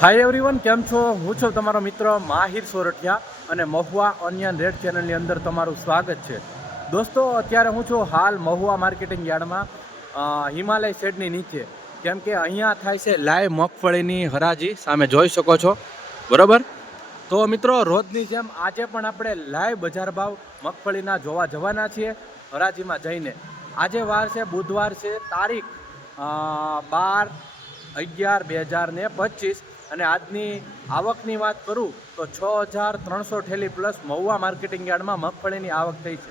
Hi everyone કેમ છો? હું છું તમારો મિત્ર માહિર સોરઠિયા અને મહુવા ઓનિયન રેડ ચેનલની અંદર તમારું સ્વાગત છે. દોસ્તો, અત્યારે હું છું હાલ મહુવા માર્કેટિંગ યાર્ડમાં હિમાલય શેડની નીચે. કેમ કે અહીંયા થાય છે લાઈવ મગફળીની હરાજી, સામે જોઈ શકો છો. બરાબર? તો મિત્રો, રોજની જેમ આજે પણ આપણે લાઈવ બજાર ભાવ મગફળીના જોવા જવાના છીએ હરાજીમાં જઈને. આજે વાર છે, બુધવાર છે, તારીખ બાર અગિયાર બે હજાર ને પચીસ. અને આજની આવકની વાત કરું તો છ હજાર ત્રણસો ઠેલી પ્લસ મહુવા માર્કેટિંગ યાર્ડમાં મગફળીની આવક થઈ છે.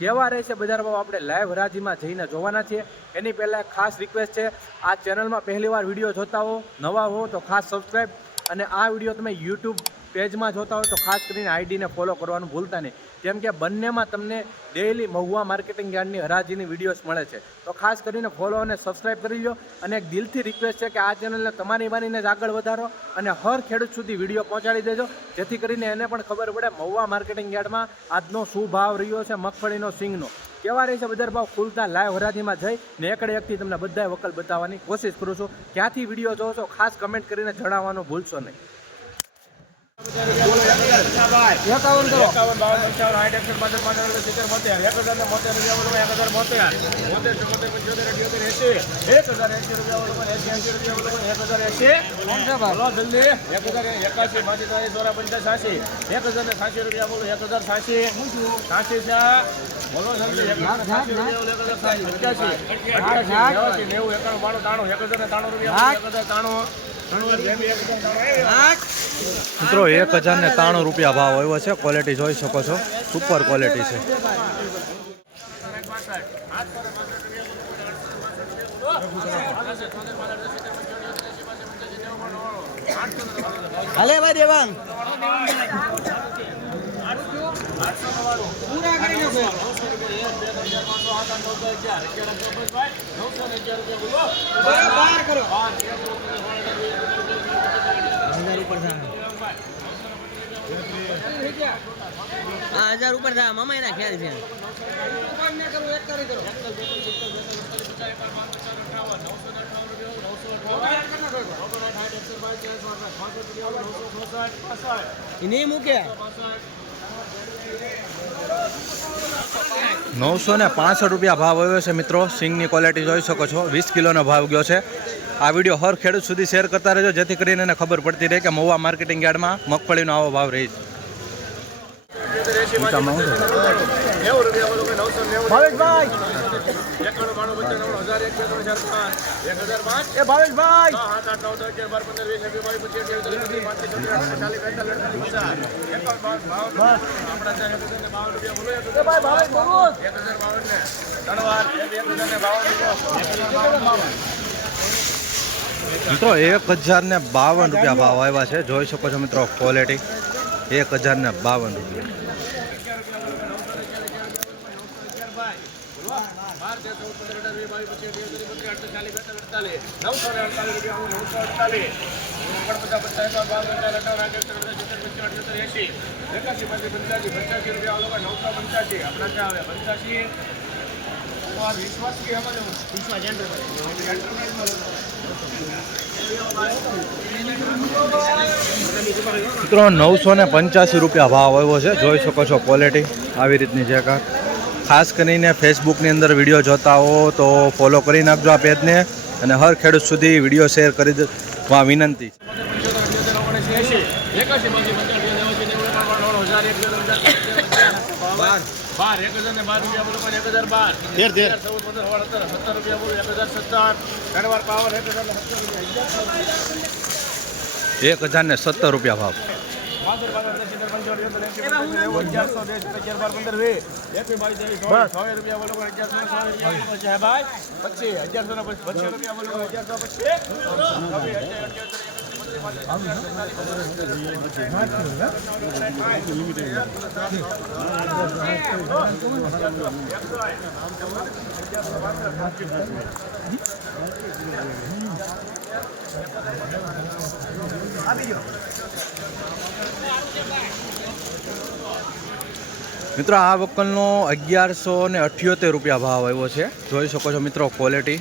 કેવા રહેશે બજાર ભાવ? આપણે લાઈવ હરાજીમાં જઈને જોવાના છીએ. એની પહેલાં ખાસ રિક્વેસ્ટ છે. આ ચેનલમાં પહેલીવાર વીડિયો જોતા હો, નવા હો તો ખાસ સબસ્ક્રાઈબ અને આ વીડિયો તમે યુટ્યુબ પેજમાં જોતા હો તો ખાસ કરીને આઈડીને ફોલો કરવાનું ભૂલતા નહીં. કેમ કે બંનેમાં તમને ડેઈલી મહુવા માર્કેટિંગ યાર્ડની હરાજીની વિડીયોઝ મળે છે. તો ખાસ કરીને ફોલો અને સબસ્ક્રાઈબ કરી લો અને એક દિલથી રિક્વેસ્ટ છે કે આ ચેનલને તમારી માનીને જ આગળ વધારો અને હર ખેડૂત સુધી વીડિયો પહોંચાડી દેજો. જેથી કરીને એને પણ ખબર પડે મહુવા માર્કેટિંગ યાર્ડમાં આજનો શું ભાવ રહ્યો છે મગફળીનો, સિંગનો. કેવા રહેશે બજાર ભાવ? ખુલતા લાઈવ હરાજીમાં જઈ ને એકડે એકથી તમને બધાય વકલ બતાવવાની કોશિશ કરું છું. ક્યાંથી વીડિયો જોવો છો? ખાસ કમેન્ટ કરીને જણાવવાનું ભૂલશો નહીં. એકાવન બાવન પંચાવન સાઠ એકસઠ બાસઠ પાંચ સિત્તેર મોતેર એક હજાર મોતેર રૂપિયા બોલો એક હજાર મોતેર મોતેર ચુમ્મોતેર પંચોતેર અઠ્યોતેર એસી એક હજાર એસી રૂપિયા બોલો એસી એસી રૂપિયા બોલો એક હજાર એસી બોલો જલ્દી. એક હજાર એકાસી પાંચી તારીખ સોળા પંચાસ સાસી એક હજાર ને સાસી રૂપિયા બોલો એક હજાર સાસી સાસી છે બોલો જલ્દી. એક હજાર સાસી રૂપિયા એક હજાર સાસી અઠ્યાસી નેવું એકાણું બાણું ત્રાણું. એક હજાર ને ત્રાણું રૂપિયા એક હજાર ત્રાણું. મિત્રો એક હજાર ને ત્રાણું રૂપિયા ભાવ આવ્યો છે. ક્વોલિટી જોઈ શકો છો. સુપર ક્વોલિટી છે. હાલે ભાઈ દેવાંગ. થા આ હજાર ઉપર થાય મામા એના ખ્યાલ છે. નહીં મૂકે? નવસો ને પાસઠ રૂપિયા ભાવ આવ્યો છે મિત્રો. સિંગની ક્વોલિટી જોઈ શકો છો. વીસ કિલોનો ભાવ ગયો છે. આ વીડિયો હર ખેડૂત સુધી શેર કરતા રહેજો, જેથી કરીને એને ખબર પડતી રહે કે મહુવા માર્કેટિંગ યાર્ડમાં મગફળીનો આવો ભાવ રહી છે. ભાવેશભાઈ! એકાણું મિત્રો એક હજાર ને બાવન રૂપિયા ભાવ આવ્યા છે જોઈ શકો છો મિત્રો ક્વોલિટી એક હજાર ને બાવન રૂપિયા પચીસ રૂપિયા નવસો પચાસ આપણા ક્યાં આવે પંચ્યાસી તો આ વિશ્વાસ કે એમાં જવું વિશ્વાસ મિત્રો નવસો ને પંચ્યાસી રૂપિયા ભાવ આવ્યો છે જોઈ શકો છો ક્વોલિટી આવી રીતની છે કાંક ખાસ કરીને ફેસબુકની અંદર વીડિયો જોતા હો તો ફોલો કરી નાખજો આ પેજને અને હર ખેડૂત સુધી વીડિયો શેર કરી દેવા વિનંતી એકાસી બાર એક હજાર ને બાર રૂપિયા બોલો પણ એક હજાર બાર. તેર તેર ચૌદ પંદર સોળ સત્તર સત્તર રૂપિયા બોલો એક હજાર સત્તર. ત્રણ પાવર એક હજાર સત્તર રૂપિયા. એક હજાર ને સત્તર રૂપિયા ભાવ. પચીસ અગિયારસો ને પચીસ રૂપિયા બોલો અગિયારસો પચીસ મિત્રો, આ વકલનો અગિયારસો ને અઠ્યોતેર રૂપિયા ભાવ આવ્યો છે. જોઈ શકો છો મિત્રો ક્વોલિટી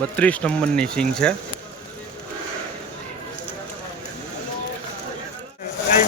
બત્રીસ નંબરની સિંગ છે.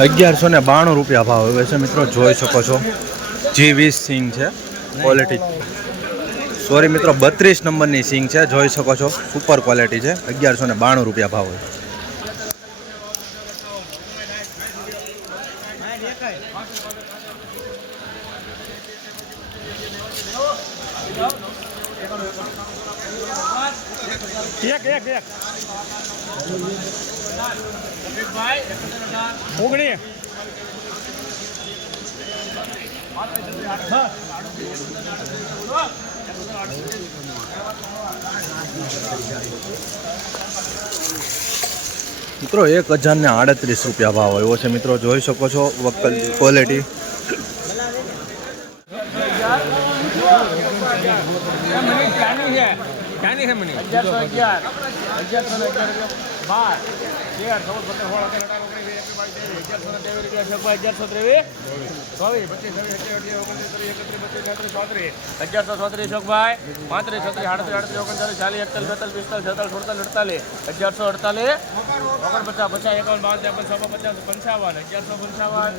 અગિયારસો ને બાણું રૂપિયા ભાવ હવે છે મિત્રો, જોઈ શકો છો. જી, વીસ સિંગ છે. ક્વોલિટી સોરી મિત્રો, બત્રીસ નંબરની સિંગ છે, જોઈ શકો છો. સુપર ક્વોલિટી છે. અગિયારસો ને બાણું રૂપિયા ભાવ હોય. એક એક એક. ઓગણી. મિત્રો, એક હજાર ને આડત્રીસ રૂપિયા ભાવ આવ્યો છે. મિત્રો, જોઈ શકો છો વક્કલ ક્વોલિટી ચાની છે. ચાની છે મને. અગિયારસો અગિયાર. અગિયારસો ને અગિયાર બાર. તેર. ચૌદ પંદર સોળ અઢાર અગિયારસો ને ત્રેવીસ રૂપિયા અગિયારસો ત્રેવીસ? ચોવીસ. પચીસ, છવ્વીસ અઠ્યાવીસ ઓગણત્રીસ, ત્રીસ, એકત્રીસ બત્રીસ તેત્રીસ ચોત્રીસ. અગિયારસો ચોત્રીસ ચોકભાઈ પાંત્રીસ, છત્રીસ આડત્રીસ આડત્રીસ, ઓગણચાલીસ, ચાલીસ, એકતાલીસ, બેતાલીસ, પિસ્તાલીસ છેતાલીસ સુડતાલીસ, અડતાલીસ. અગિયારસો અડતાલીસ. ઓગણપચાસ, પચાસ, એકાવન બાવન ત્રેપન, છપ્પન, પચાસ, પંચાવન. અગિયારસો પંચાવન.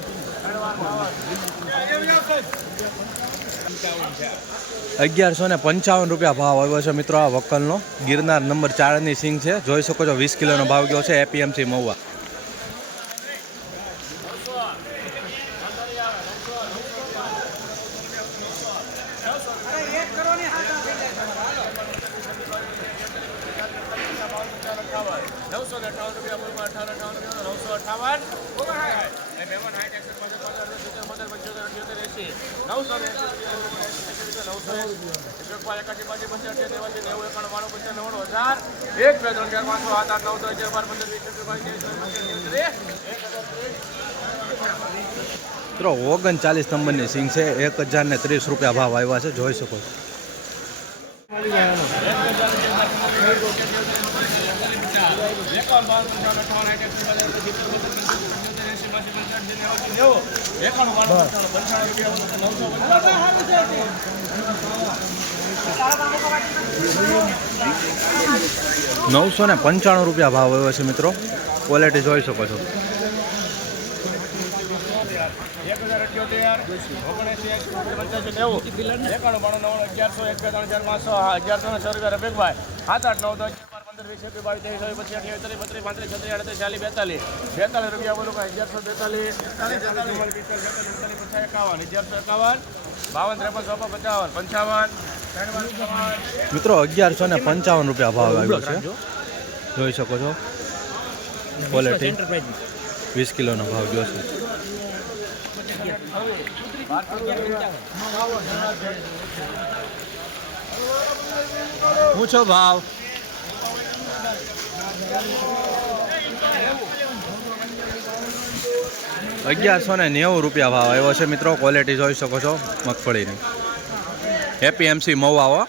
અગિયારસો ને પંચાવન રૂપિયા ભાવ આવ્યો છે મિત્રો આ વકલનો ગિરનાર નંબર ચારની સિંગ છે. જોઈ શકો છો વીસ કિલોનો ભાવ ગયો છે એપીએમસી મહુવા. નવસો ને અઠાવન રૂપિયા અઠાવન અઠાવન નવસો અઠાવન એ મહેમાન હાઈટ એકસઠ પાસઠ પંદર અઢાર સિત્તેર બોતેર પંચોતેર અઠ્યોતેર એંસી નવસો એક બે ચાર પાંચસો સાત નવ દસ અગિયાર બાર નંબરની સિંગ છે. એક હજાર ને ત્રીસ રૂપિયા ભાવ આવ્યા છે. જોઈ શકો છો. નવસો ને પંચાણું રૂપિયા ભાવ આવ્યો છે મિત્રો. ક્વોલિટી જોઈ શકો છો. એક હજાર અઠ્યોતેર ઓગણસી પંચ્યાસી નેવું એકાણું બાણું નવ્વાણું, અગિયારસો એક બે ત્રણ હજાર પાંચસો અગિયારસો ને છ રૂપિયા રફીકભાઈ. સાત આઠ નવ દસ. અગિયાર વીસ એકવીસ બાવીસ ત્રેવીસ ચોવીસ પચીસ અઠ્યાવીસ ત્રીસ બત્રીસ પાંત્રીસ છત્રીસ અડત્રીસ ચાલીસ બેતાલીસ. બેતાલીસ રૂપિયા બોલું ભાઈ અગિયારસો બેતાલીસ ચાલીસ બેતાલીસ ઓગણત્રીસ, પિસ્તાલીસ બેતાલીસ પચાસ એકાવન અગિયારસો એકાવન બાવન ત્રેપન પંચાવન મિત્રો અગિયારસો ને પંચાવન રૂપિયા ભાવ આવ્યો છે. જોઈ શકો છો. ક્વોલિટી વીસ કિલોનો ભાવ ગયો છે. પૂછો ભાવ? અગિયારસો ને નેવું રૂપિયા ભાવ આવ્યો છે મિત્રો. ક્વોલિટી જોઈ શકો છો મગફળીની. હેપી એમસી મહુવા હો.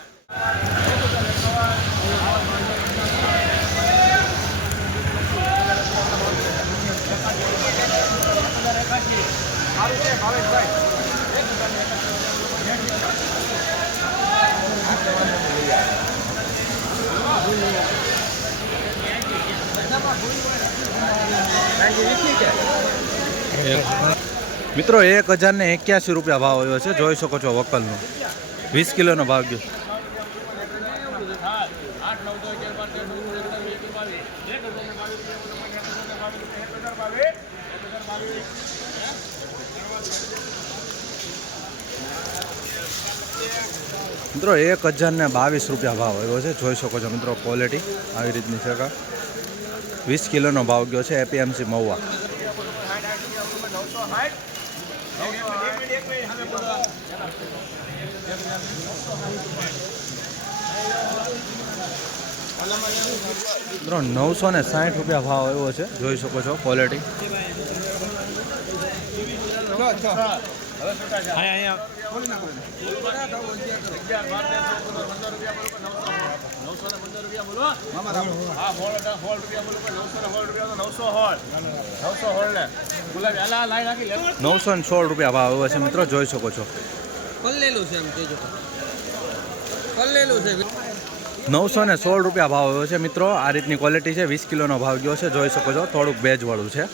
મિત્રો, એક હજાર ને એક્યાસી રૂપિયા ભાવ આવ્યો છે. જોઈ શકો છો વકલનો. વીસ કિલોનો ભાવ ગયો. મિત્રો, એક હજાર ને બાવીસ રૂપિયા ભાવ આવ્યો છે. જોઈ શકો છો મિત્રો ક્વોલિટી આવી રીતની છે કા વીસ કિલોનો ભાવ ગયો છે એપીએમસી મહુવા. મિત્રો નવસો ને સાઠ રૂપિયા ભાવ આવ્યો છે. જોઈ શકો છો ક્વોલિટી અગિયાર, નવસો ને પંદર રૂપિયા બોલો. હા, સોળ રૂપિયા બોલો, નવસો ને સોળ રૂપિયા નવસો સોળ. નવસો સોળ ને. ગુલાબી, હાલા, લાઈ નાખી નવસો ને સોળ રૂપિયા ભાવ એવો છે મિત્રો જોઈ શકો છો પલ્લેલું છે એમ કેજો પલ્લેલું છે નવસો ને સોળ રૂપિયા ભાવ એવો છે મિત્રો આ રીતની ક્વોલિટી છે વીસ કિલોનો ભાવ ગયો છે જોઈ શકો છો થોડુંક ભેજવાળું છે